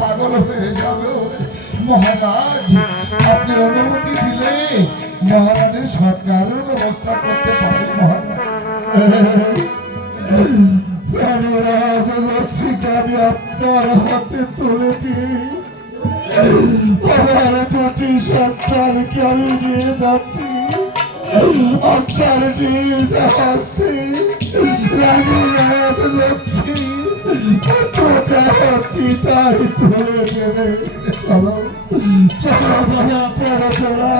পাগল হয়ে যাবে মহারাজ। আপনি অনুমতি দিলে মহারাজের সরকারের ব্যবস্থা করতে পারেন মহারাজ। লক্ষ্মীকে আপনার হাতে তুলে দিই, আমার দুটি সন্তানকে আমি নিয়ে যাচ্ছি আপনার নিজ হস্তে। লক্ষ্মী চিতাই তুলে দেবে। চলো চলো বাবা, পড়ো চলা।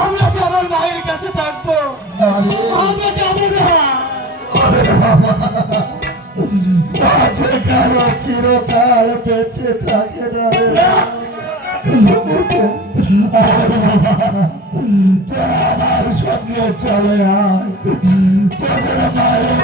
আমরা সবার মায়ের কাছে থাকবো, আমরা যাবো না। কারো চিরকাল বেঁচে থাকে না। আমার সঙ্গে চলে আয়, তোদের মায়ের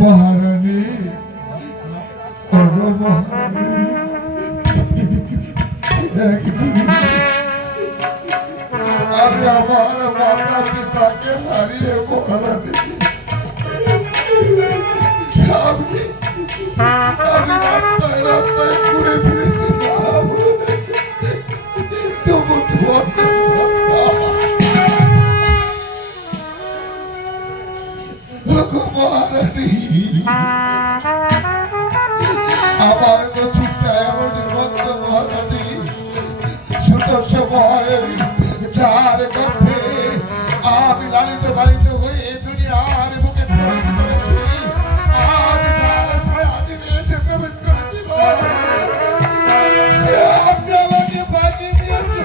মহারানী, আমি আমার মাতা পিতাকে হারিয়ে মহারানী, আমি রাস্তায় রাস্তায় ঘুরে ফিরেছিলাম, তবু মহারানী আমার নচিটা এমন নির্বন্ধ মহারানী, ছোট সময় যার গর্ভে আমি লালিত পালিত হয়ে দুনিয়ার বুকে প্রবেশ করেছি, আজ যার ছায়াতে এসে প্রবেশ করেছিল, সে আপনি আমাকে বাঁচিয়ে দিয়েছে।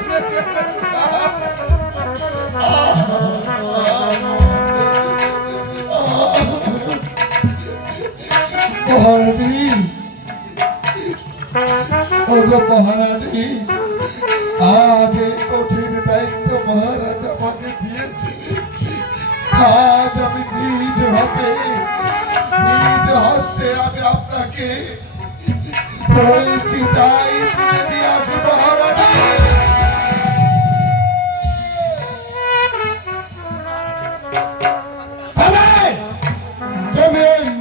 মহারানী, মহারানী, আজ এই কঠিন দায়িত্ব মহারাজ আমাকে দিয়েছে। আজ আমি নিজ হাতে নিজ হস্তে আমি আপনাকে চিতাই দিয়ে আসি মহারানী।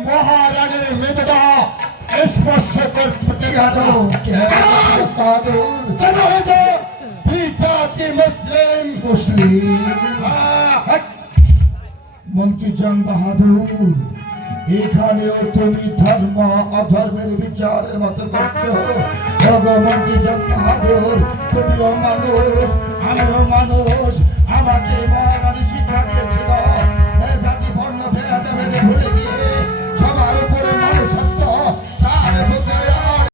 মহারানীর মৃতদেহ স্পর্শ করতে মুসলিম মুসলিম মন্ত্রী জন বাহাদুর, এখানেও তুমি ধর্ম অধর্মের বিচারের মতো করছো। মন্ত্রী জন বাহাদুর, তুমিও মানুষ, আমিও মানুষ। আমাকে মহারানী শিক্ষা দিয়েছিল জাতি বর্ণ ভেদাভেদে ভুলে